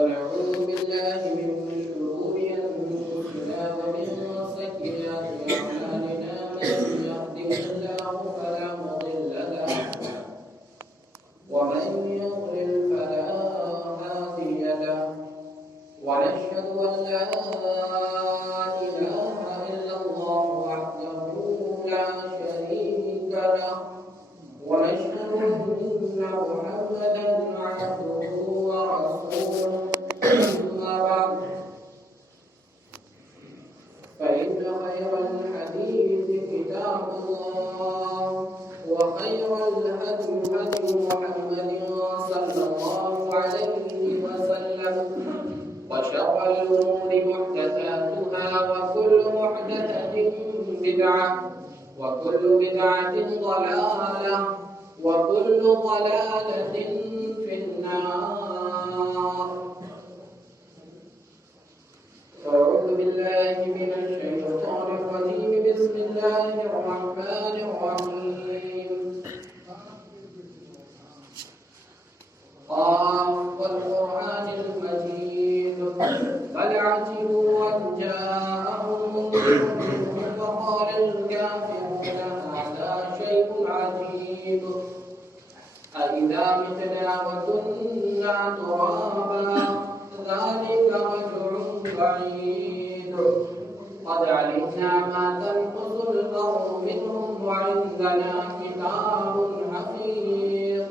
ونعوذ بالله من شرور أنفسنا ومن سيئات أعمالنا من يهده الله فلا مضل له ومن يضلل فلا هادي له ونشهد أن لا إله إلا الله وحده لا شريك له ونشهد أن محمدا عبده ورسوله أما بعد فإن خير الحديث كتاب الله وخير الهدي هدي محمد صلى الله عليه وسلم وشر الأمور محدثاتها وكل محدثة بدعة وكل بدعة ضلالة وكل ضلالة في النار. أعوذ بالله من الشيطان الرجيم. بسم الله الرحمن الرحيم. قاف والقرآن المجيد بل عجبوا أن جاءهم منذر فقال الكافرون هذا شيء عجيب أإذا متنا وكنا ترابا ذلك رجع بعيد قد علمنا ما تنقص الأرض منهم وعندنا كتاب حفيظ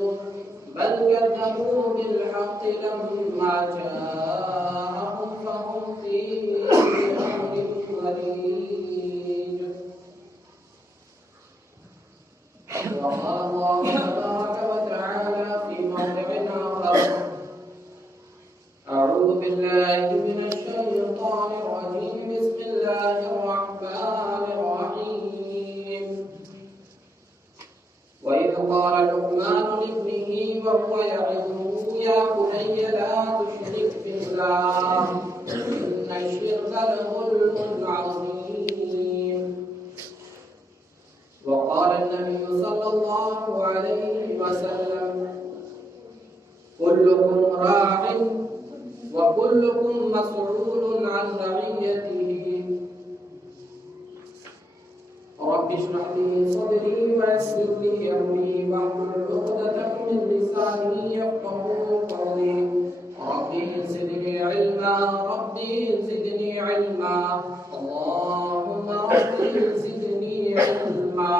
بل كذبوا بالحق لما جاءهم فهم في أمر مريج. وقال الله تبارك وتعالى في موضع آخر أعوذ بالله من الشيطان الرجيم. بسم الله الرحمن الرحيم. وإذ قال لقمان لابنه وهو يعظه يا بني لا تشرك بالله إن الشرك لظلم عظيم. وقال النبي صلى الله عليه وسلم كلكم راع وكلكم مسؤول عن رعيته. رب اشرح لي صدري ويسر لي امري واحلل عقدة من لساني يفقهوا قولي. ربي زدني علما ربي زدني علما اللهم ربي زدني علما.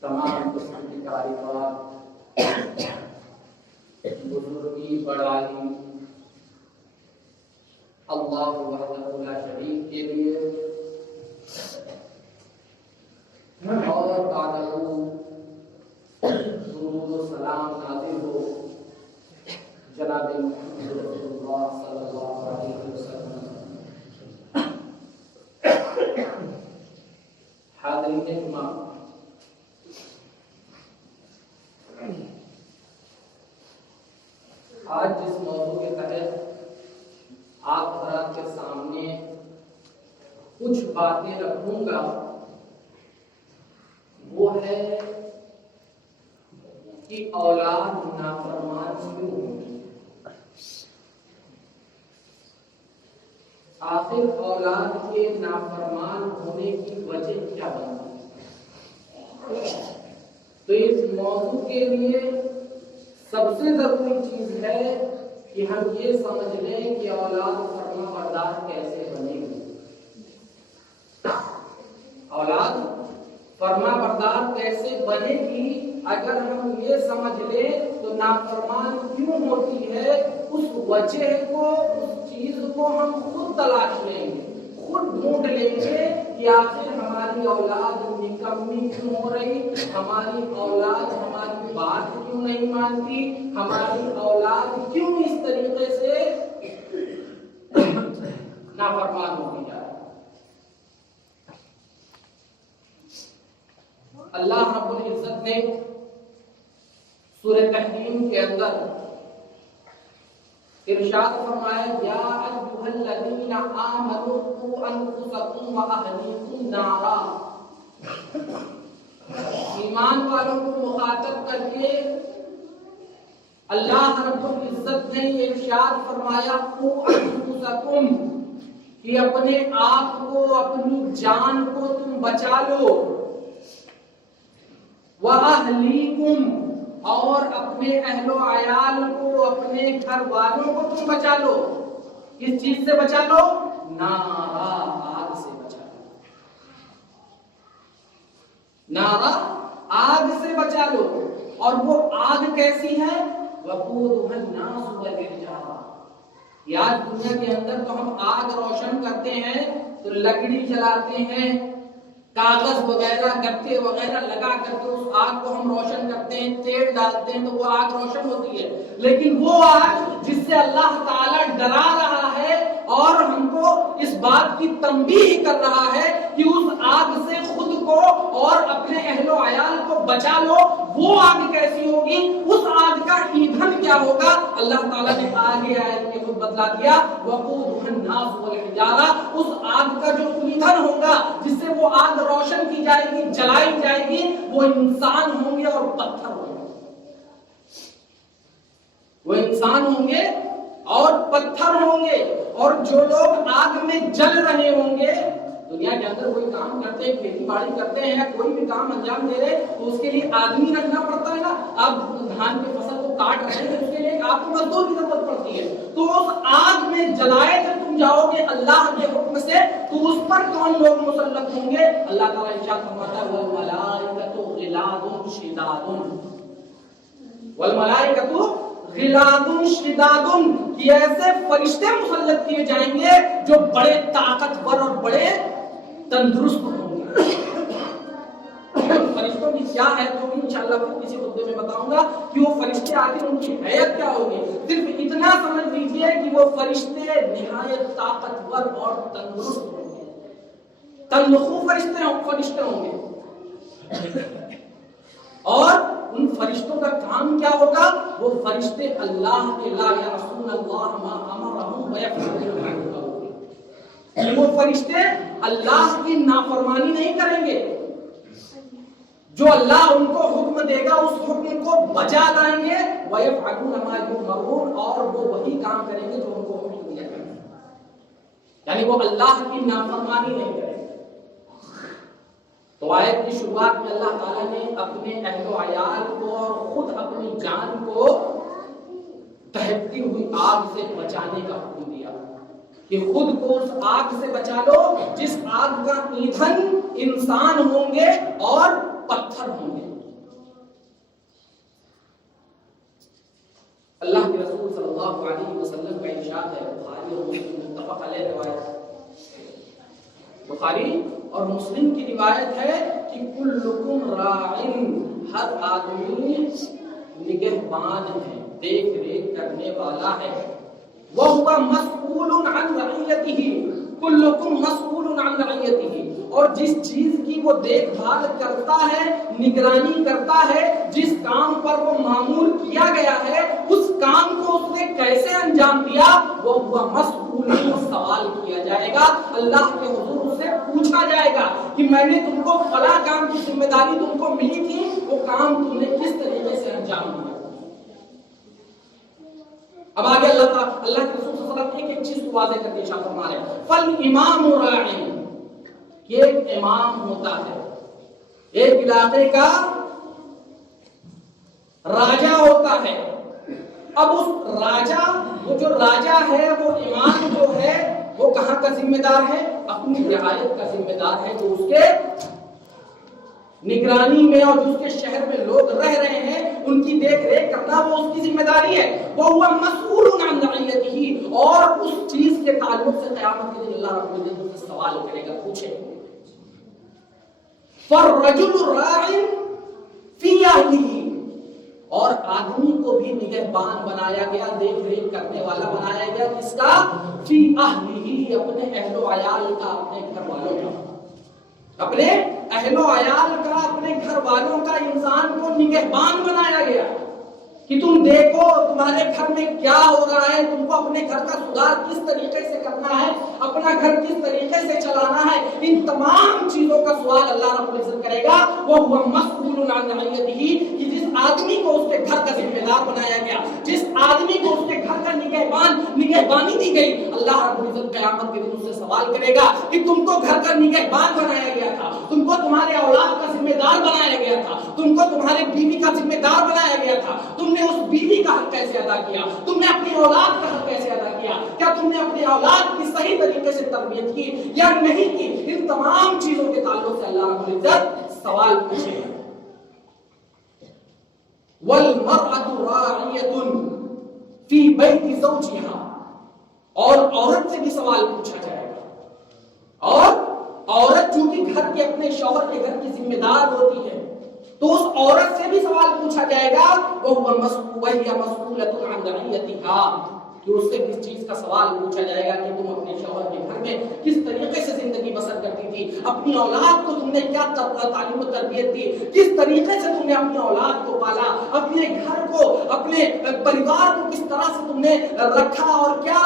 تمام قسم کی تعریفات بزرگی بڑائی اللہ وحدہ لا شریک کے لیے اور بعدہ درود و سلام نازل ہو جناب محمد رسول اللہ صلی اللہ علیہ وسلم. حاضرین اکرام، آج جس موضوع کے تحت آپ حضرات کے سامنے کچھ باتیں رکھوں گا وہ ہے کہ اولاد نافرمان کیوں ہوتی. آخر اولاد کے نافرمان ہونے کی وجہ کیا بنتی ہے؟ تو اس موضوع کے لیے سب سے ضروری چیز ہے کہ ہم یہ سمجھ لیں کہ اولاد فرما بردار کیسے بنے گی. اولاد فرما بردار کیسے بنے گی اگر ہم یہ سمجھ لیں تو نافرمان کیوں ہوتی ہے اس وجہ کو، اس چیز کو ہم خود تلاش لیں گے، خود ڈھونڈ لیں گے کہ آخر ہماری اولاد نکمی کیوں ہو رہی، ہماری اولاد ہماری بات کیوں نہیں مانتی، ہماری اولاد کیوں اس طریقے سے نافرمان ہوتی جا رہی. اللہ رب العزت نے سورہ تحریم کے اندر ارشاد فرمایا یا ایھا الذین آمنوا قوا انفسکم واہلیکم نارا. ایمان والوں کو مخاطب کر کے اللہ رب العزت نے یہ ارشاد فرمایا انفسکم کہ اپنے آپ کو اپنی جان کو تم بچا لو، وَأَهْلِيكُمْ اور اپنے اہل و عیال کو اپنے گھر والوں کو تم بچا لو۔ کس چیز سے بچا لو؟ نارا، آگ سے بچا لو، نارا آگ سے بچا لو۔ اور وہ آگ کیسی ہے؟ وقودها الناس والحجارہ۔ یہ آج دنیا کے اندر تو ہم آگ روشن کرتے ہیں تو لکڑی جلاتے ہیں، کاغذ وغیرہ گتے وغیرہ لگا کر کے اس آگ کو ہم روشن کرتے ہیں، تیل ڈالتے ہیں تو وہ آگ روشن ہوتی ہے۔ لیکن وہ آگ جس سے اللہ تعالیٰ ڈرا رہا ہے اور ہم کو اس بات کی تنبیہ کر رہا ہے کہ اس آگ سے خود کو اور اپنے اہل و عیال کو بچا لو، وہ آگ کیسی ہوگی، اس آگ کا ایندھن کیا ہوگا؟ اللہ تعالیٰ نے آگے آیت میں خود بتلا دیا، وقودها الناس والحجارہ۔ اس آگ کا جو ایندھن ہوگا جس سے وہ آگ روشن کی جائے گی، جلائی جائے گی، وہ انسان ہوں گے اور پتھر ہوں گے، وہ انسان ہوں گے اور پتھر ہوں گے۔ اور جو لوگ آگ میں جل رہے ہوں گے، دنیا کے اندر کوئی کام کرتے ہیں، کھیتی باڑی کرتے ہیں یا کوئی بھی کام انجام دے رہے تو اس کے لیے آدمی رکھنا پڑتا ہے نا۔ اب دھان کی فصل کو کاٹ رہے ہیں تو اس کے لیے آپ کو مزدور کی ضرورت پڑتی ہے، تو اس آگ میں جلائے جب تم جاؤ گے اللہ کے حکم سے تو اس پر کون لوگ مسلط ہوں گے؟ اللہ تعالیٰ ارشاد فرماتا ہے والملائکۃ غلاظ شداد، والملائکۃ غلاظ شداد، کہ ایسے فرشتے مسلط کیے جائیں گے جو بڑے طاقتور اور بڑے تندرست ہوں گے۔ فرشتوں کی کیا ہے تو انشاءاللہ پھر کسی خطبے میں بتاؤں گا کہ وہ فرشتے آخر ان کی حیت کیا ہوگی۔ صرف اتنا سمجھ لیجئے کہ وہ فرشتے نہایت طاقتور اور تندرست ہوں گے، تنخو فرشتے ہوں گے۔ اور ان فرشتوں کا کام کیا ہوگا؟ وہ فرشتے اللہ کے لا یعصون اللہ ما امرهم ویفعلون ما یؤمرون، وہ فرشتے اللہ کی نافرمانی نہیں کریں گے، جو اللہ ان کو حکم دے گا اس حکم کو بجا لائیں گے، ویفعلون ما یؤمرون، اور وہ وہی کام کریں گے جو ان کو حکم دیا گیا، یعنی وہ اللہ کی نافرمانی نہیں کریں گے۔ تو آیت کی شروعات میں اللہ تعالیٰ نے اپنے اہل و عیال کو اور خود اپنی جان کو دہتی ہوئی آگ سے بچانے کا حکم دیا کہ خود کو اس آگ سے بچا لو جس آگ کا ایندھن انسان ہوں گے اور پتھر ہوں گے۔ اللہ کے رسول صلی اللہ علیہ وسلم کا ارشاد ہے، بخاری اور مسلم متفق علیہ روایت، بخاری اور مسلم کی روایت ہے کہ کلکم راعٍ، ہر آدمی نگہبان ہے، دیکھ ریکھ کرنے والا ہے، وَهُوَ مَسْئُولٌ عَنْ رَعِيَّتِهِ، کلکم مسئول عن رعیتہ، اور جس چیز کی وہ دیکھ بھال کرتا ہے، نگرانی کرتا ہے، جس کام پر وہ معمول کیا گیا ہے، اس کام کو اس نے کیسے انجام دیا، وہ مسئول، سوال کیا جائے گا، اللہ کے حضور سے پوچھا جائے گا کہ میں نے تم کو فلاں کام کی ذمہ داری تم کو ملی تھی، وہ کام تم نے کس طریقے سے انجام دیا۔ اب آگے اللہ کے رسول صلی اللہ علیہ وسلم ایک چیز کو واضح کرتے ارشاد فرما رہے ہیں، فالامام راعٍ، کہ ایک امام ہوتا ہے، ایک علاقے کا راجہ ہوتا ہے۔ اب اس راجہ، وہ جو راجہ ہے، وہ امام جو ہے، وہ کہاں کا ذمہ دار ہے؟ اپنی رعایت کا ذمہ دار ہے، جو اس کے نگرانی میں اور جو اس کے شہر میں لوگ رہ رہے ہیں ان کی دیکھ ریکھ کرنا وہ اس کی ذمہ داری ہے۔ وہ مسئول عن رعیتہ، اور اس چیز کے تعلق سے قیامت کے دن اللہ رب العزت اس سے سوال کرے گا، پوچھے گا۔ فالرجل راع فی اہلہ، اور آدمی کو بھی نگہبان بنایا گیا، دیکھ ریکھ کرنے والا بنایا گیا، کس کا؟ فی اہلہ، اپنے اہل و عیال کا، اپنے گھر والوں کا، اپنے اہل و عیال کا، اپنے گھر والوں کا انسان کو نگہبان بنایا گیا کہ تم دیکھو تمہارے گھر میں کیا ہو رہا ہے، تم کو اپنے گھر کا سدھار کس طریقے سے کرنا ہے، اپنا گھر کس طریقے سے چلانا ہے، ان تمام چیزوں کا سوال اللہ رب العزت کرے گا۔ وہ مسئول عن رعیتہ، کہ جس آدمی دار بنایا گیا، جس آدمی کو اس کے گھر کا نگہبانی دی گئی، اللہ رب العزت قیامت کے دن اس سے سوال کرے گا کہ تم کو گھر کا نگہبان بنایا گیا تھا، تم کو تمہارے اولاد کا ذمہ دار بنایا گیا تھا، تم کو تمہارے بیوی کا ذمہ دار بنایا گیا تھا، تم نے اس بیوی کا حق کیسے ادا کیا، تم نے اپنی اولاد کا حق کیسے ادا کیا، کیا تم نے اپنی اولاد کی صحیح طریقے سے تربیت کی یا نہیں کی؟ ان تمام چیزوں کے تعلق سے اللہ رب العزت سوال پوچھے گا۔ وَالْمَرْأَةُ رَاعِيَةٌ فِي بَيْتِ زَوْجِهَا، اور عورت سے بھی سوال پوچھا جائے گا، اور عورت چونکہ گھر کے اپنے شوہر کے گھر کی ذمہ دار ہوتی ہے تو اس عورت سے بھی سوال پوچھا جائے گا، وَهُوَ مَسْئُولَةٌ عَنْ رَعِيَّتِهَا، کہ اس سے کس چیز کا سوال پوچھا جائے گا کہ تم اپنے شوہر کے گھر میں کس طریقے سے زندگی بسر کرتی تھی، اپنی اولاد کو تم نے کیا تعلیم و تربیت دی، کس طریقے سے تم نے اپنی اولاد کو پالا، اپنے گھر کو، اپنے پریوار کو کس طرح سے تم نے رکھا اور کیا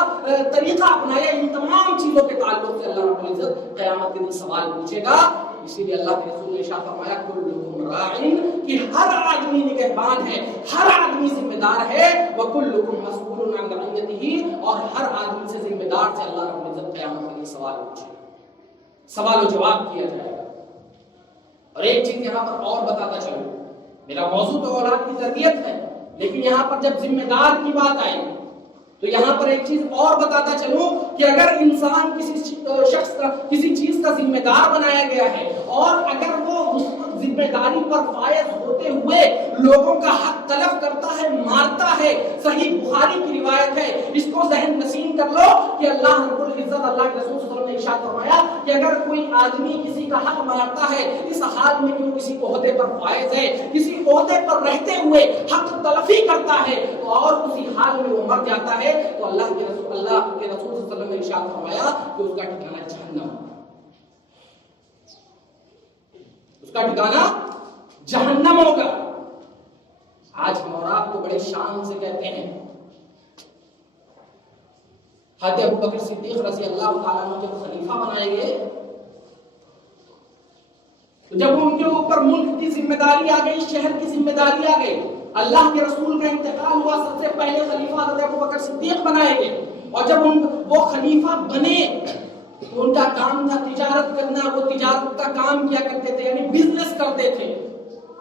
طریقہ اپنایا۔ ان تمام چیزوں کے تعلق سے اللہ رب العزت قیامت کے دن سوال پوچھے گا۔ اسی لیے اللہ کے رسول نے ارشاد فرمایا کلکم راعٍ، کہ ہر آدمی نگہبان ہے، ہر آدمی ذمہ دار ہے، وکلکم مسئول عن رعیتہ، اور ہر آدمی سے ذمہ دار سے اللہ رب العزت قیامت کے دن سوال پوچھے گا، سوال و جواب کیا جائے گا۔ اور ایک چیز یہاں پر اور بتاتا چلوں، میرا موضوع تو اولاد کی تربیت ہے، لیکن یہاں پر جب ذمہ دار کی بات آئی تو یہاں پر ایک چیز اور بتاتا چلوں کہ اگر انسان کسی شخص کا کسی چیز کا ذمہ دار بنایا گیا ہے اور اگر وہ اس ذمہ داری پر فائز ہوتے ہوئے لوگوں کا حق تلف کرتا ہے، مارتا ہے، صحیح بخاری کی روایت ہے، اس کو ذہن نشین کر لو کہ اللہ رب العزت، اللہ کے رسول صلی اللہ علیہ وسلم نے ارشاد فرمایا کہ اگر کوئی آدمی کسی کا حق مارتا ہے اس حال میں کہ وہ کسی عہدے پر فائز ہے، کسی عہدے پر رہتے ہوئے حق تلفی کرتا ہے تو اور اسی حال میں وہ مر جاتا ہے تو اللہ کے رسول صلی اللہ علیہ وسلم نے ارشاد فرمایا کہ اس کا ٹھکانہ جہنم، اس کا ٹھکانہ جہنم ہوگا۔ آج ہم اور آپ کو بڑے شان سے کہتے ہیں حضرت ابو بکر صدیق رضی اللہ تعالیٰ عنہ جب خلیفہ بنائے گئے جب ان کے اوپر ملک کی ذمہ داری آ گئی، شہر کی ذمہ داری آ گئی، اللہ کے رسول کا انتقال ہوا، سب سے پہلے خلیفہ حضرت ابو بکر صدیق بنائے گئے، اور جب وہ خلیفہ بنے تو ان کا کام تھا تجارت کرنا، وہ تجارت کا کام کیا کرتے تھے، یعنی بزنس کرتے تھے۔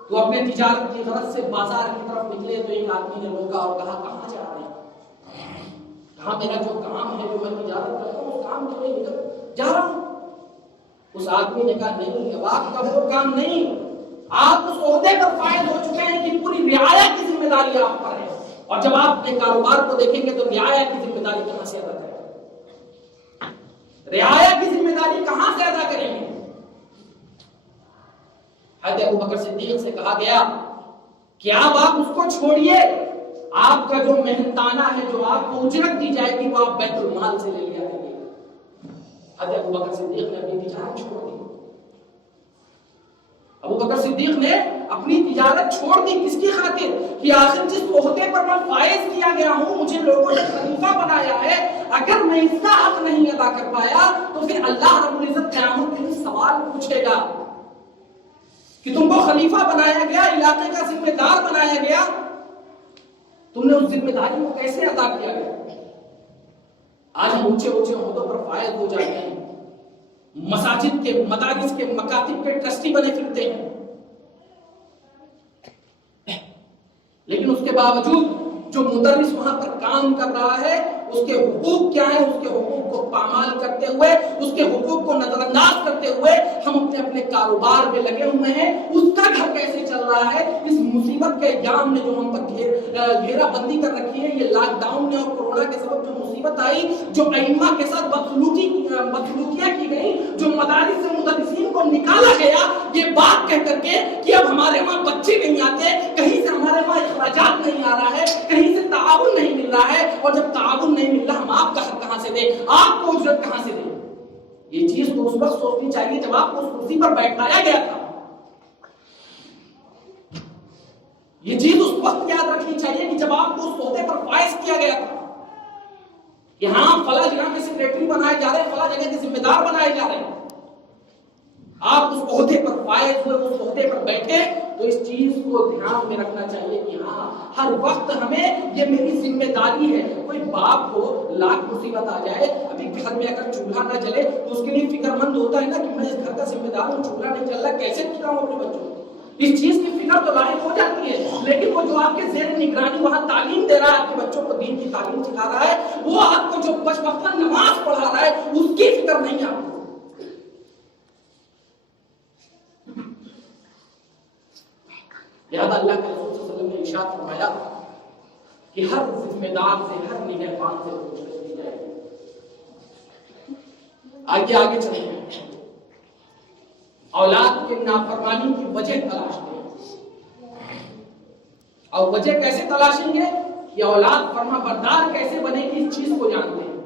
تو اپنے تجارت کی غرض سے بازار کی طرف نکلے تو ایک آدمی نے روکا اور کہا کہاں جا رہے ہیں؟ کہاں میرا جو کام ہے، جو میں تجارت کرتا ہوں، وہ کام تو نہیں نکل جا رہا ہوں۔ اس آدمی نے کہا نہیں، اب آپ کا وہ کام نہیں، آپ اس عہدے پر فائز ہو چکے ہیں کہ پوری رعایا کی ذمہ داری آپ پر ہے، اور جب آپ اپنے کاروبار کو دیکھیں گے تو رعایا کی ذمہ داری کہاں سے ادا کریں گے؟ رعایا کی ذمہ داری کہاں سے ادا کریں گے؟ حضرت ابو بکر صدیق سے کہا گیا کہ آپ اس کو چھوڑیے، آپ کا جو محنتانہ ہے، جو آپ کو اجرت دی جائے گی وہ آپ بیت المال سے لے لیا کریں گے۔ حضرت ابو بکر صدیق نے اپنی تجارت چھوڑ دی، ابو بکر صدیق نے اپنی تجارت چھوڑ دی، کس کی خاطر؟ کہ آخر جس عہدے پر میں فائز کیا گیا ہوں، مجھے لوگوں نے خلیفہ بنایا ہے، اگر میں اس کا حق نہیں ادا کر پایا تو پھر اللہ رب العزت قیامت کے دن سوال پوچھے گا کہ تم کو خلیفہ بنایا گیا، علاقے کا ذمہ دار بنایا گیا، تم نے اس ذمہ داری کو کیسے ادا کیا گیا؟ آج ہم اونچے اونچے عہدوں پر فائز ہو جاتے ہیں، مساجد کے، مدارس کے، مکاتب کے ٹرسٹی بنے پھرتے ہیں، لیکن اس کے باوجود جو مدرس وہاں پر کام کر رہا ہے اس کے حقوق کیا ہیں؟ اس کے حقوق کو پامال کرتے ہوئے، اس کے حقوق کو نظر انداز کرتے ہوئے ہم اپنے کاروبار میں لگے ہوئے ہیں، اس کا گھر کیسے چل رہا ہے؟ اس مصیبت کے ایام نے جو ہم پر گھیرا بندی کر رکھی ہے، یہ لاک ڈاؤن نے اور کورونا کے سبب جو مصیبت آئی، جو ائمہ کے ساتھ بدسلوکیاں کی گئی، جو مدارس سے مدرسین کو نکالا گیا یہ بات کہہ کر کے کہ اب ہمارے وہاں بچے نہیں آتے، کہیں سے ہمارے وہاں اخراجات نہیں آ رہا ہے، کہیں سے تعاون نہیں مل رہا ہے، اور جب تعاون نہیں مل رہا ہم آپ کا حق کہاں سے دیں، آپ کو اجرت کہاں سے دیں؟ یہ چیز تو اس وقت سوچنی چاہیے جب آپ کو اس کرسی پر بیٹھایا گیا تھا، یہ چیز اس وقت یاد رکھنی چاہیے کہ جب آپ کو اس عہدے پر فائز کیا گیا تھا کہ ہاں فلاں جگہ کے سیکریٹری بنائے جا رہے ہیں، فلاں جگہ کے ذمہ دار بنائے جا رہے ہیں، آپ اس عہدے پر فائز ہوئے، اس عہدے پر بیٹھے، تو اس چیز کو دھیان میں رکھنا چاہیے کہ ہاں ہر وقت ہمیں یہ میری ذمہ داری ہے. کوئی باپ کو لاکھ مصیبت آ جائے, ابھی گھر میں اگر چولہا نہ جلے تو اس کے لیے فکر مند ہوتا ہے نا کہ میں اس گھر کا ذمہ دار ہوں, چولہا نہیں چل رہا, کیسے کھلاؤں اپنے بچوں کو. اس چیز کی فکر تو لاحق ہو جاتی ہے, لیکن وہ جو آپ کے زیر نگرانی وہاں تعلیم دے رہا ہے, آپ کے بچوں کو دین کی تعلیم سکھا رہا ہے, وہ آپ کو جو بچپن نماز پڑھا رہا ہے اس کی فکر نہیں ہے آپ کو. لہذا اللہ کے رسول صلی اللہ علیہ وسلم نے ارشاد فرمایا کہ ہر ذمہ دار سے, ہر نگہبان سے پوچھتاچھ کی جائے گی. آگے چلیں, اولاد کے نافرمانی کی وجہ تلاش کریں. اور وجہ کیسے تلاشیں گے؟ یہ اولاد فرما بردار کیسے بنے گی اس چیز کو جانتے ہیں.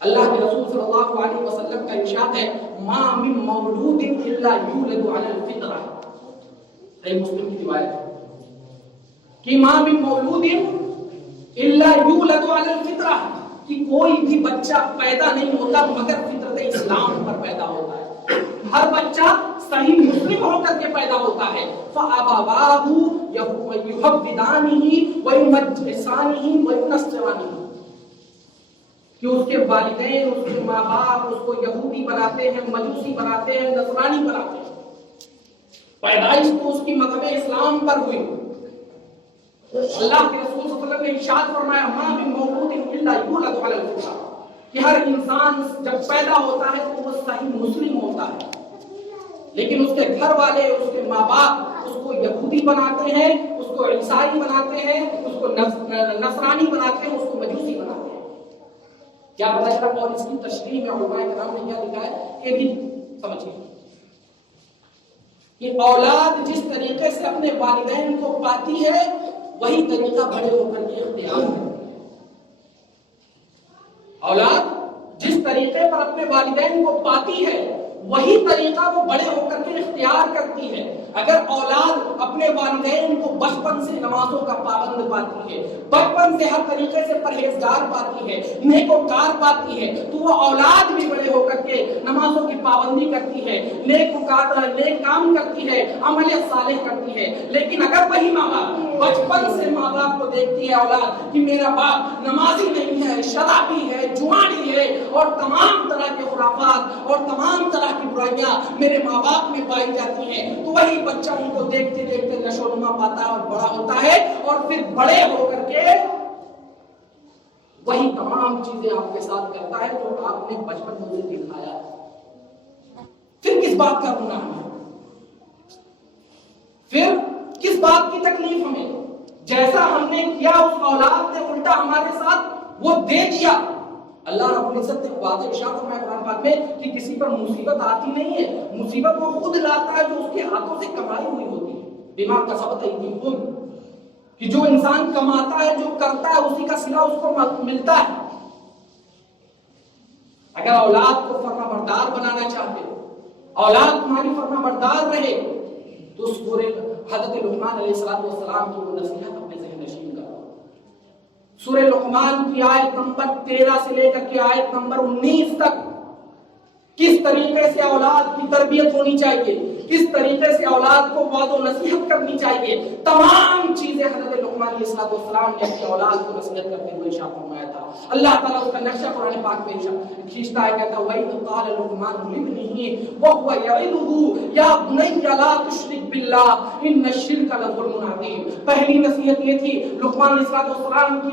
اللہ کے رسول صلی اللہ علیہ وسلم کا ارشاد ہے ما من مولود الا یولد علی الفطرہ. صحیح مسلم کی روایت ہے کہ ما من مولود الا یولد علی الفطرہ, کہ کوئی بھی بچہ پیدا نہیں ہوتا مگر فطرت اسلام پر پیدا ہوتا ہے. ہر بچہ صحیح مسلم ہو کر کے پیدا ہوتا ہے. فَأَبَوَاهُ يُحَوِّدَانِهِ وَيُمَجِّسَانِهِ وَيُنَصِّرَانِهِ, کہ اس کے والدین, اس کے ماں باپ اس کو یہودی بناتے ہیں, مجوسی بناتے ہیں, نصرانی بناتے ہیں. پیدائش تو اس کی مذہب اسلام پر ہوئی. اللہ کے رسول صلی اللہ علیہ وسلم نے ارشاد فرمایا ما من مولود الا یولد علی الفطرہ, کہ ہر انسان جب پیدا ہوتا ہے تو وہ صحیح مسلم ہوتا ہے, لیکن اس کے گھر والے, اس کے ماں باپ اس کو یہودی بناتے ہیں, اس کو عیسائی بناتے ہیں, اس کو نصرانی بناتے ہیں, اس کو مجوسی بناتے ہیں. کیا پتہ چلا؟ اور اس کی تشریح میں علماء کرام نے کیا لکھا ہے یہ بھی سمجھیے کہ اولاد جس طریقے سے اپنے والدین کو پاتی ہے وہی طریقہ بڑے ہو کر کے اختیار کرتی ہے. اولاد جس طریقے پر اپنے والدین کو پاتی ہے وہی طریقہ وہ بڑے ہو کر کے اختیار کرتی ہے. اگر اولاد اپنے والدین کو بچپن سے نمازوں کا پابند پاتی ہے, بچپن سے ہر طریقے سے پرہیزگار پاتی ہے, نیکوکار پاتی ہے, تو وہ اولاد بھی بڑے ہو کر کے نمازوں کی پابندی کرتی ہے, نیک کام کرتی ہے, عمل صالح کرتی ہے. لیکن اگر وہی ماں باپ بچپن سے ماں باپ کو دیکھتی ہے اولاد کہ میرا باپ نمازی نہیں ہے, شرابی ہے, جوانی ہے, اور تمام طرح کے خرافات اور تمام طرح کی برائیاں میرے ماں باپ میں پائی جاتی ہیں, تو وہی بچہ ان کو دیکھتے دیکھتے نشو نما پاتا ہے اور بڑا ہوتا ہے, اور پھر بڑے ہو کر کے وہی تمام چیزیں آپ کے ساتھ کرتا ہے جو آپ نے بچپن میں اسے دکھایا. پھر کس بات کا گناہ ہے؟ پھر کس بات کی تکلیف ہمیں؟ جیسا ہم نے کیا اس اولاد نے الٹا ہمارے ساتھ وہ دے دیا. اللہ رب العزت نے واضح ارشاد فرمایا قرآن پاک میں کہ کسی پر مصیبت آتی نہیں ہے, مصیبت وہ خود لاتا ہے جو اس کے ہاتھوں سے کمائی ہوئی ہوتی ہے. بما کسبت ایدیکم, کہ جو انسان کماتا ہے, جو کرتا ہے, اسی کا صلہ اس کو ملتا ہے. اگر اولاد کو فرما بردار بنانا چاہتے ہو, اولاد تمہاری فرما بردار رہے, تو سورہ حضرت لقمان علیہ السلام کی وہ نصیحت اپنے ذہن نشین کرو. سورہ لقمان کی آیت نمبر 13 سے لے کر کے آیت نمبر 19 تک کس طریقے سے اولاد کی تربیت ہونی چاہیے, کس طریقے سے اولاد کو وعظ و نصیحت کرنی چاہیے, تمام چیزیں حضرت لقمان علیہ السلام نے اپنی اولاد کو نصیحت کرتے ہوئے ارشاد فرمایا تھا. اللہ تعالیٰ اس کا نقشہ قرآن پاک میں کھینچتا ہے, کہتا ہے وَإِذْ قَالَ لُقْمَانُ لِابْنِهِ وَهُوَ يَعِظُهُ يَا بُنَيَّ لَا تُشْرِكْ بِاللَّهِ إِنَّ الشِّرْكَ لَظُلْمٌ عَظِيمٌ. پہلی نصیحت یہ تھی لقمان علیہ السلام کی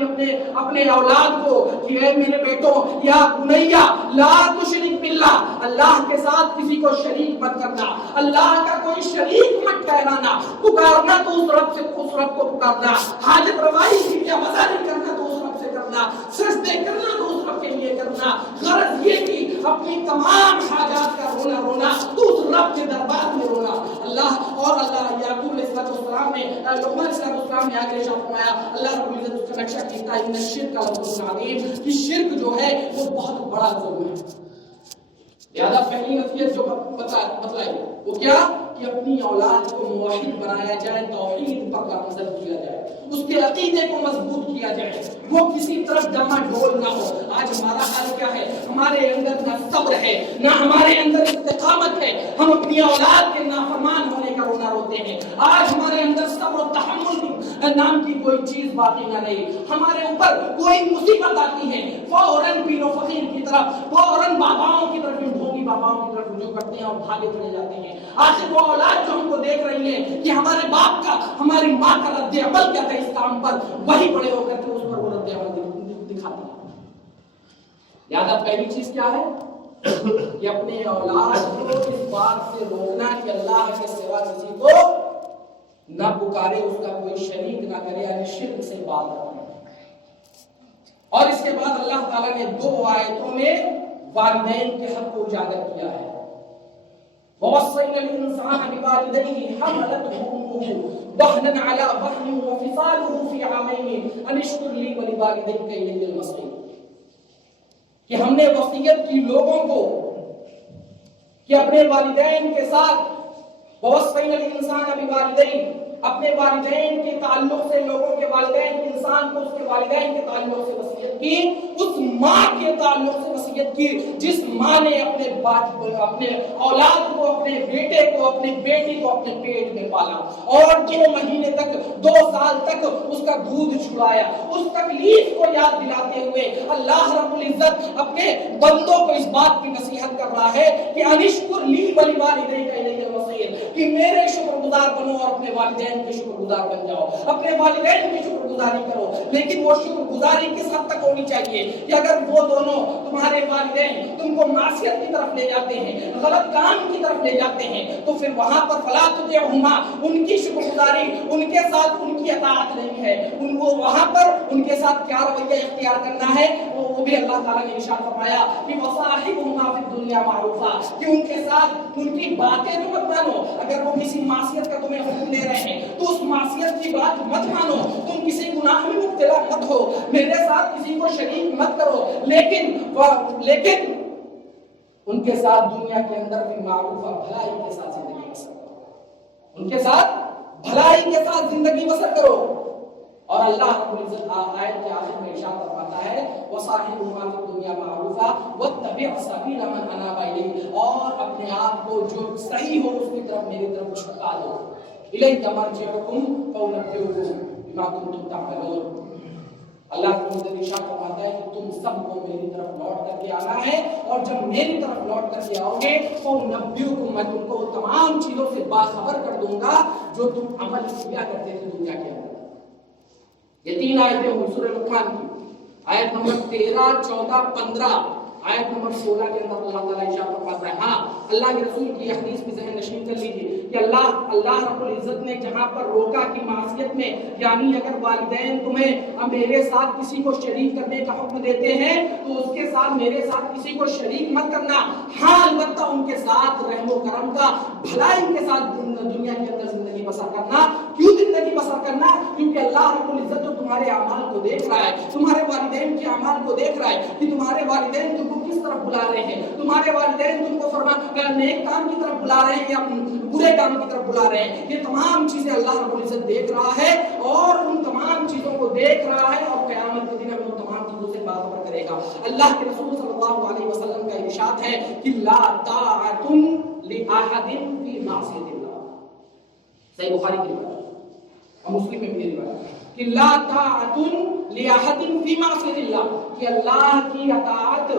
اپنے اولاد کو کہ اے میرے بیٹوں, یا بنیّا لا تشرک باللہ, اللہ کے ساتھ کسی کو شریک مت کرنا, اللہ کا کوئی شریک مت ٹھہرانا. پکارنا تو اس رب کو پکارنا, حاجت روائی کی یا مزاری کرنا تو اس رب سے کرنا, سجدے کرنا تو اس رب کے لیے کرنا. غرض یہ کہ اپنی تمام حاجات کا رونا تو اس رب کے دربار میں رونا. اللہ یعقوب علیہ السلام نے, لقمان علیہ السلام نے آگے ارشاد فرمایا, اللہ رب العزت اس کا نقشہ کھینچتا ہے ان الشرک لظلم عظیم, کہ شرک جو ہے وہ بہت بڑا ظلم ہے. لہذا پہلی نصیحت جو بتلائی وہ کیا کہ اپنی اولاد کو موحد بنایا جائے, توحید پر گامزن کیا جائے, اس کے عقیدے کو مضبوط کیا جائے, وہ کسی طرف ڈما ڈول نہ ہو. آج ہمارا حال کیا ہے؟ ہمارے اندر نہ صبر ہے, نہ ہمارے اندر استقامت ہے. ہم اپنی اولاد کے نافرمان ہونے کا رونا تیار ہوتے ہیں. آج ہمارے اندر صبر و تحمل نام کی کوئی چیز باقی نہ رہی. ہمارے اوپر کوئی مصیبت آتی ہے فوراً پیر و فقیر کی طرف، فوراً باباؤں کی طرف، ڈھونگی باباؤں کی طرف رجوع کرتے ہیں اور بھاگے چلے جاتے ہیں. آخر وہ اولاد جو ہم کو دیکھ رہی ہے کہ ہمارے باپ کا، ہماری ماں کا رد عمل کیا تھا اس کام پر، وہی بڑے ہو کر کے اس پر وہ رد عمل دکھاتے ہیں. لہذا پہلی چیز کیا ہے کہ اپنے اولاد کو اس بات سے روکنا کہ اللہ کے سوا کسی کو نہ پکارے، اس کا کوئی شریک نہ کرے، یعنی شرک سے بات رکھنا. اور اس کے بعد اللہ تعالیٰ نے 2 آیتوں میں والدین کے حق کو اجاگر کیا ہے. وَوَصَّيْنَا الْإِنسَانَ بِوَالِدَيْهِ حَمَلَتْهُ أُمُّهُ وَهْنًا عَلَى وَهْنٍ وَفِصَالُهُ فِي عَامَيْنِ أَنِ اشْكُرْ لِي وَلِوَالِدَيْكَ إِلَيَّ الْمَصِيرُ. کہ ہم نے وصیت کی لوگوں کو کہ اپنے والدین کے ساتھ، وَوَصَّيْنَا الْإِنسَانَ بِوَالِدَيْهِ، اپنے والدین کے تعلق سے، لوگوں کے والدین، انسان کو اس کے والدین کے تعلق سے وصیت کی، اس ماں کے تعلق سے وصیت کی جس ماں نے اپنے اپنے اولاد کو، اپنے بیٹے کو، اپنی بیٹی کو اپنے پیٹ میں پالا اور 2 مہینے تک، 2 سال تک اس کا دودھ چھڑایا. اس تکلیف کو یاد دلاتے ہوئے اللہ رب العزت اپنے بندوں کو اس بات کی نصیحت کر رہا ہے کہ انشکر لی ولوالدیک الی المصیر، کہ میرے شکر گزار بنو اور اپنے والدین کے شکر گزار بن جاؤ. اپنے والدین کی شکر گزاری کرو، لیکن وہ شکر گزاری کس حد تک ہونی چاہیے کہ اگر وہ دونوں تمہارے والدین تم کو معصیت کی طرف لے جاتے ہیں، غلط کام کی طرف لے جاتے ہیں، تو پھر وہاں پر فلا تطعہما، ان کی شکر گزاری، ان کے ساتھ ان کی اطاعت نہیں ہے. ان کو وہاں پر ان کے ساتھ کیا رویہ اختیار کرنا ہے وہ بھی اللہ تعالیٰ نے ارشاد فرمایا کہ وصاحبہما فی الدنیا معروفا، کہ ان کے ساتھ ان کی باتیں تو مت مانو. اگر وہ کسی معصیت کا تمہیں حکم دے رہے ہیں تو اس معصیت کی بات مت مانو، تم کسی گناہ میں مبتلا مت ہو، میرے ساتھ کسی کو شریک مت کرو، لیکن ان کے ساتھ دنیا کے اندر بھی معروف اور بھلائی کے ساتھ زندگی بسر کرو، ان کے ساتھ بھلائی کے ساتھ زندگی بسر کرو. اور اللہ رب العزت آیت کے آخر میں ارشاد فرماتا ہے وَصَاحِبْهُمَا فِي الدُّنْيَا مَعْرُوفًا وَاتَّبِعْ سَبِيلَ مَنْ أَنَابَ إِلَيَّ، اور اپنے آپ کو جو صحیح ہو اس کی طرف، میری طرف جھکا دو. إِلَيَّ مَرْجِعُكُمْ فَأُنَبِّئُكُم بِمَا كُنتُمْ تَعْمَلُونَ. اللہ کی مدد ارشاد فرماتا ہے کہ تم سب کو میری طرف لوٹ کر کے آنا ہے، اور جب میری طرف لوٹ کر کے آؤ گے تو نبیوکم، میں تم کو تمام چیزوں سے باخبر کر دوں گا جو تم عمل کیا کرتے تھے دنیا کے اندر. یہ 3 آیتیں ہیں سورہ لقمان کی. آیت نمبر 13، 14، 15، آیت نمبر 16 کے اندر اللہ تعالیٰ ارشاد فرماتا ہے. ہاں، اللہ کے رسول کی حدیث بھی ذہن نشین کر لیجیے کہ اللہ رب العزت نے جہاں پر روکا کہ معصیت میں، یعنی اگر والدین تمہیں میرے ساتھ کسی کو شریک کرنے کا حکم دیتے ہیں تو اس کے ساتھ میرے ساتھ کسی کو شریک مت کرنا. ہاں البتہ ان کے ساتھ رحم و کرم کا، بھلائی کے ساتھ دنیا کے اندر زندگی بسر کرنا. کیوں زندگی بسر کرنا؟ کیونکہ اللہ رب العزت تو تمہارے اعمال کو دیکھ رہا ہے، تمہارے والدین کے اعمال کو دیکھ رہا ہے کہ تمہارے والدین تم کو کس طرف بلا رہے ہیں، تمہارے والدین تم کو نیک کام کی طرف بلا رہے ہیں یا برے کام کی طرف بلا رہے ہیں. یہ تمام چیزیں اللہ رب العزت دیکھ رہا ہے، اور ان تمام چیزوں کو دیکھ رہا ہے، اور قیامت کے دن ان تمام چیزوں سے باخبر کرے گا. اللہ کے رسول صلی اللہ علیہ وسلم کا ارشاد ہے کہ لا طاعۃ لأحد فی معصیۃ اللہ. صحیح بخاری کی روایت اور مسلم میں بھی روایت کہ لا طاعۃ لأحد فی معصیۃ اللہ، کہ اللہ کی اطاعت،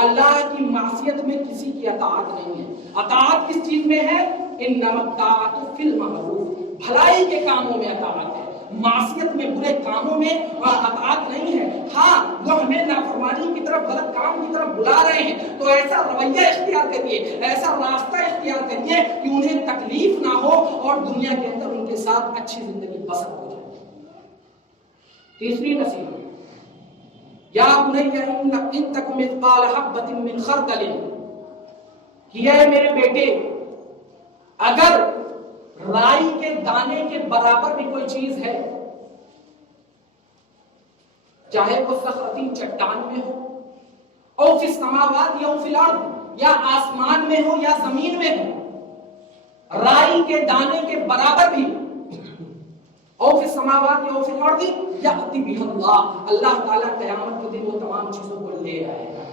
اللہ کی معصیت میں کسی کی اطاعت نہیں ہے. اطاعت کس چیز میں ہے؟ انما الطاعۃ فی المعروف، بھلائی کے کاموں میں اطاعت ہے، معصیت میں، برے کاموں میں اطاعت نہیں ہے. ہاں وہ ہمیں نافرمانی کی طرف، غلط کام کی طرف بلا رہے ہیں تو ایسا رویہ اختیار کریے، ایسا راستہ اختیار کریے کہ انہیں تکلیف نہ ہو اور دنیا کے اندر ان کے ساتھ اچھی زندگی بسر ہو جائے. تیسری نصیحت، یا بنی ان تک مثقال حبۃ من خردل، کہ اے میرے بیٹے اگر رائی کے دانے کے برابر بھی کوئی چیز ہے، چاہے وہ صخرتی چٹان میں ہو، او فی السماوات یا فی الارض، یا آسمان میں ہو یا زمین میں ہو، رائی کے دانے کے برابر بھی، او فی السماوات یا فی الارض یأتی بہ اللہ، اللہ تعالیٰ قیامت کے دن وہ تمام چیزوں کو لے آئے گا.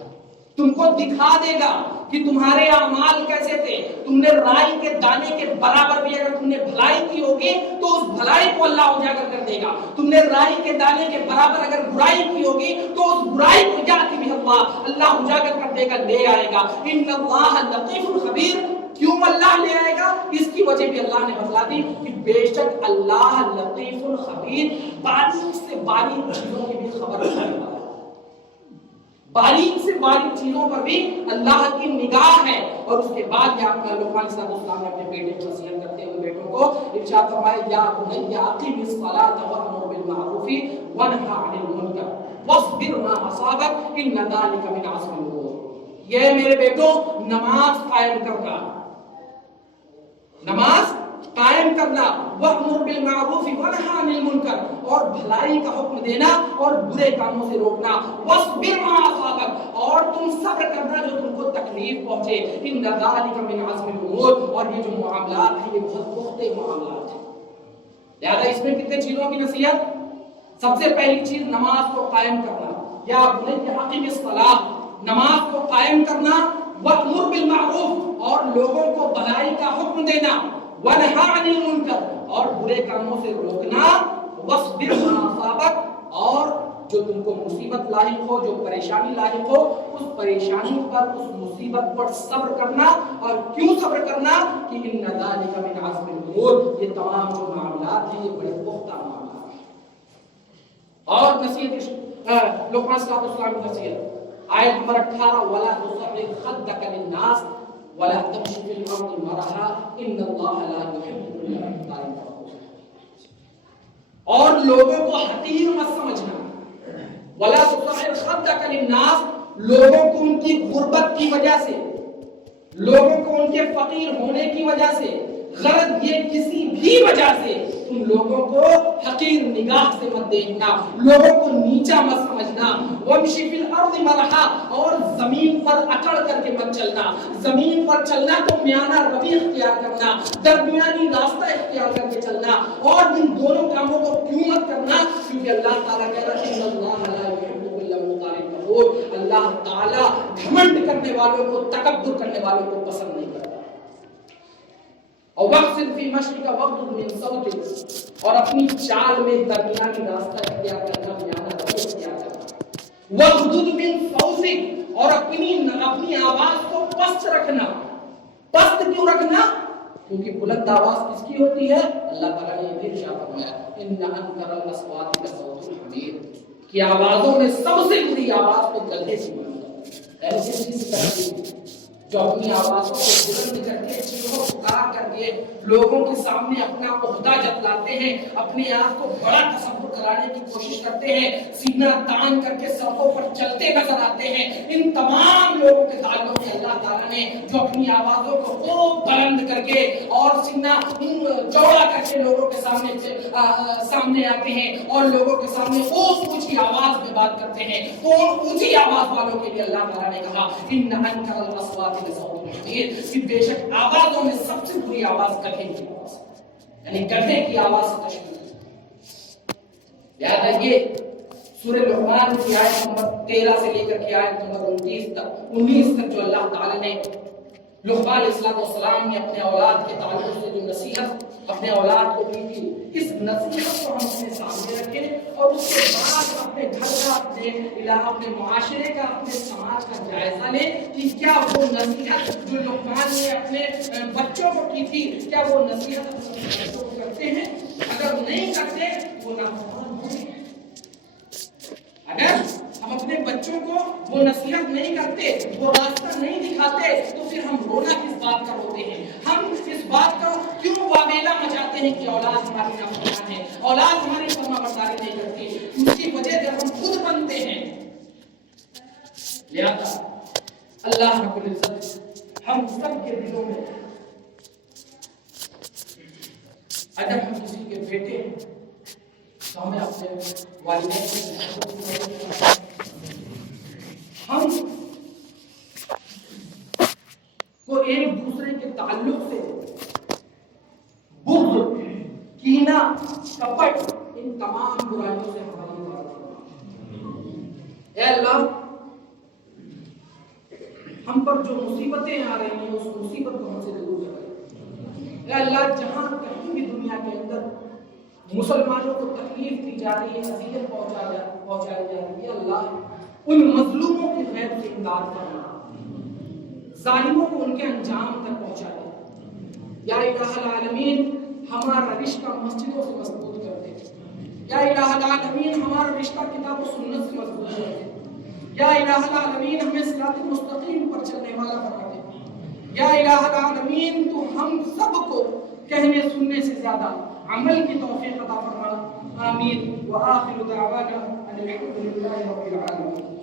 تم کو دکھا دے گا کہ تمہارے اعمال کیسے تھے. تم نے رائی کے دانے کے برابر بھی اگر تم نے بھلائی کی ہوگی تو اس بھلائی کو اللہ اجاگر کر دے گا. تم نے رائی کے دانے کے برابر اگر برائی کی ہوگی تو اس برائی کو یاتی بھی اللہ اجاگر کر دے گا, لے آئے گا. ان اللہ لطیف خبیر. کیوں اللہ لے آئے گا؟ اس کی وجہ بھی اللہ نے بتلا دی کہ بے شک اللہ لطیف خبیر, باریک سے باریک چیزوں کی بھی خبر رکھنے والا ہے. باریک سے باریک چیزوں پر بھی اللہ کی نگاہ ہے. اور اس کے بعد یہ آپ لقمان صلی اللہ علیہ وسلم نے اپنے بیٹے کو نصیحت کرتے ہوئے بیٹوں کو ارشاد فرمایا, یا بنی اقیم الصلاۃ وامر بالمعروف وانہا عن المنکر واصبر ما اصابک ان ذلک من عزم الامور. یہ میرے بیٹوں نماز قائم کرنا, نماز قائم کرنا, وامر بالمعروف وانہا عن المنکر, اور بھلائی کا حکم دینا اور برے کاموں سے روکنا, واصبر ما اصابک, اور تم صبر کرنا جو تم کو تکلیف پہنچے, ان ذلک من عزم الامور, اور یہ جو معاملات ہیں یہ بہت پختہ معاملات ہیں. لہذا اس میں کتنے چیزوں کی نصیحت؟ سب سے پہلی چیز نماز کو قائم کرنا. یا بنی اقیم الصلاۃ, نماز کو قائم کرنا, وامر بالمعروف, اور لوگوں کو بھلائی کا حکم دینا, وانہا عن المنکر, اور برے کاموں سے روکنا, واصبر ما اصابک, اور جو تم کو مصیبت لاحق ہو, جو پریشانی لاحق ہو, اس پریشانی پر, اس مصیبت پر صبر کرنا. اور کیوں صبر کرنا؟ کہ ان ذلک من عزم الامور, یہ تمام جو معاملات ہیں یہ بڑے پختہ معاملات ہیں. اور نصیحت لقمان صلی اللہ علیہ وسلم کی نصیحت آیت نمبر 18, ولا تصعر خدک للناس ولا تمشي في الارض مرحا ان اللہ لا يحب كل مختال فخور. اور لوگوں کو حقیر مت سمجھنا. ولا تصعر خدک للناس, لوگوں کو ان کی غربت کی وجہ سے, لوگوں کو ان کے فقیر ہونے کی وجہ سے, غرض یہ کسی بھی وجہ سے تم لوگوں کو حقیر نگاہ سے مت دیکھنا, لوگوں کو نیچا مت سمجھنا. وامشی فی الارض مرحا, اور زمین پر اکڑ کر کے مت چلنا. زمین پر چلنا تو میانہ روی اختیار کرنا, درمیانی راستہ اختیار کر کے چلنا. اور ان دونوں کاموں کو کیوں مت کرنا؟ کیونکہ اللہ تعالیٰ کہہ رہا ہے اللہ لا یحب کل مختال فخور, اللہ تعالیٰ گھمنڈ کرنے والوں کو, تکبر کرنے والوں کو پسند نہیں کرتا. اور وقصد فی مشرق واغضض من صوتک, اور اپنی چال میں درمیانی راستہ اختیار کرنا, میانہ روی اختیار کرنا. واغضض من صوتک, اور اپنی آواز کو پست رکھنا. پست کیوں رکھنا؟ کیونکہ بلند آواز کس کی ہوتی ہے؟ اللہ تعالیٰ نے یہ بھی ارشاد فرمایا ان انکر الاصوات لصوت الحمیر, کہ آوازوں میں سب سے بری آواز تو گدھے کی ہے. ایسی جو اپنی آوازوں کو بلند کر کے, چیخو پکار کر کے لوگوں کے سامنے اپنا عہدہ جتلاتے ہیں, اپنے آپ کو بڑا تصور کرانے کی کوشش کرتے ہیں, سینہ تان کر کے سڑکوں پر چلتے نظر آتے ہیں. ان تمام لوگوں کے تعلق سے اللہ تعالیٰ نے جو اپنی آوازوں کو خوب بلند کر کے اور سینہ چوڑا کر کے لوگوں کے سامنے آتے ہیں اور لوگوں کے سامنے اونچی آواز میں بات کرتے ہیں, اونچی آواز والوں کے لیے اللہ تعالیٰ نے کہا ان انکر الاصوات لصوت الحمیر, کہ بے شک آوازوں میں سب سے بری آواز گدھے کی آواز, یعنی گدھے کی آواز سے تشبیہ. لہذا یہ سورہ لقمان کی آیت نمبر 13 سے لے کر کے آیت نمبر 19 تک جو اللہ تعالی نے لقمان علیہ السلام نے اپنے اولاد کے تعلق سے جو نصیحت اپنے اولاد کو کی تھی, اس نصیحت کو ہم اپنے سامنے رکھیں اور اس کے بعد اپنے گھر کا, اپنے علاقے, اپنے معاشرے کا, اپنے سماج کا جائزہ لیں کہ کیا وہ نصیحت جو لقمان نے اپنے بچوں کو کی تھی, کیا وہ نصیحت اپنے بچوں کو کرتے ہیں؟ اگر نہیں کرتے وہ نافرمان ہوگی. اگر ہم اپنے بچوں کو وہ نصیحت نہیں کرتے, وہ راستہ نہیں دکھاتے, تو پھر ہم رونا کس بات کا ہوتے ہیں؟ ہم اس بات کا کیوں واویلا مچاتے ہیں کہ اولاد ہماری نافرمان ہے, اولاد ہماری فرما برداری نہیں کرتی؟ اس کی وجہ جب ہم خود بنتے ہیں. لہذا اللہ رب العزت ہم سب کے دلوں میں, اگر ہم کسی کے بیٹے ہیں تو ہمیں اپنے والدین ہم کو ایک دوسرے کے تعلق سے بغض, کینہ, کپٹ, ان تمام برائیوں سے ہماری بات. اے اللہ, ہم پر جو مصیبتیں آ رہی ہیں اس مصیبت کو ہم سے دور کرے۔ اے اللہ جہاں کہیں بھی دنیا کے اندر مسلمانوں کو تکلیف دی جا رہی ہے، اذیت پہنچائی جا رہی ہے، اللہ ان مظلوموں کی غیب سے امداد کرنا، ظالموں کو ان کے انجام تک پہنچا دے۔ یا الہ العالمین ہمارا رشتہ مسجدوں سے مضبوط کر دے۔ یا الہ العالمین ہمارا رشتہ کتاب و سنت سے مضبوط کر دے۔ یا الہ العالمین ہمیں صراط مستقیم پر چلنے والا بنا دے۔ یا الہ العالمین تو ہم سب کو کہنے سننے سے زیادہ عمل کی توفیق عطا فرما۔ آمین۔ وآخر دعوانا ان الحمد للہ رب العالمین۔